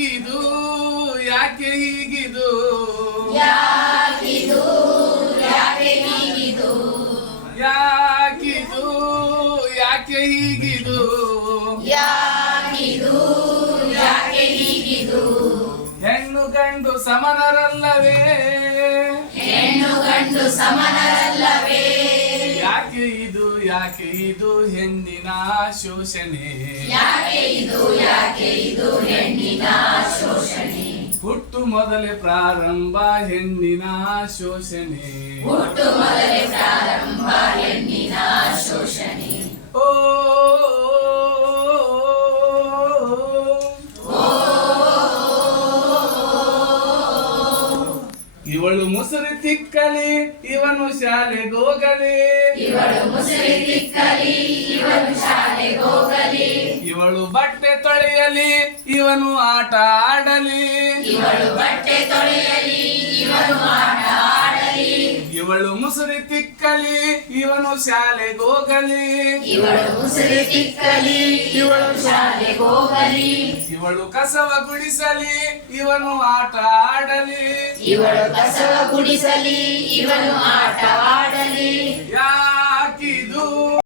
ಯಾಕಿದು ಯಾಕೆ ಹೀಗಿದು ಯಾಕಿದು ಯಾಕೆ ಹೀಗಿದು ಯಾಕಿದು ಯಾಕೆ ಹೀಗಿದು ಯಾಕಿದು ಯಾಕೆ ಹೀಗಿದು ಹೆಣ್ಣು ಗಂಡು ಸಮನರಲ್ಲವೇ ಹೆಣ್ಣು ಗಂಡು ಸಮನರಲ್ಲವೇ ಯಾಕೆ ಇದು ಹೆಣ್ಣಿನ ಶೋಷಣೆ ಯಾಕೆ ಇದು ಹೆಣ್ಣಿನ ಶೋಷಣೆ ಹುಟ್ಟು ಮೊದಲೇ ಪ್ರಾರಂಭ ಹೆಣ್ಣಿನ ಶೋಷಣೆ ಹುಟ್ಟು ಮೊದಲೇ ಪ್ರಾರಂಭ ಹೆಣ್ಣಿನ ಶೋಷಣೆ ಓ ಇವಳು ಮುಸುರಿ ತಿಕ್ಕಲಿ ಇವನು ಶಾಲೆಗೋಗಲಿ ಇವಳು ಮುಸುರಿ ತಿಕ್ಕಲಿ ಇವನು ಶಾಲೆಗೋಗಲಿ ಇವಳು ಬಟ್ಟೆ ತೊಳೆಯಲಿ ಇವನು ಆಟ ಆಡಲಿ ಇವಳು ಬಟ್ಟೆ ತೊಳೆಯಲಿ ಇವನು ಆಟ ಆಡಲಿ ಇವಳು ಮುಸುರಿ ತಿಕ್ಕಲಿ ಇವನು ಶಾಲೆಗೋಗಲಿ ಇವಳು ಮುಸುರಿ ತಿಕ್ಕಲಿ ಇವಳು ಶಾಲೆಗೋಗಲಿ ಇವಳು ಕಸವ ಗುಡಿಸಲಿ ಇವನು ಆಟ ಆಡಲಿ ಇವಳು ಕಸವ ಗುಡಿಸಲಿ ಇವನು ಆಟ ಆಡಲಿ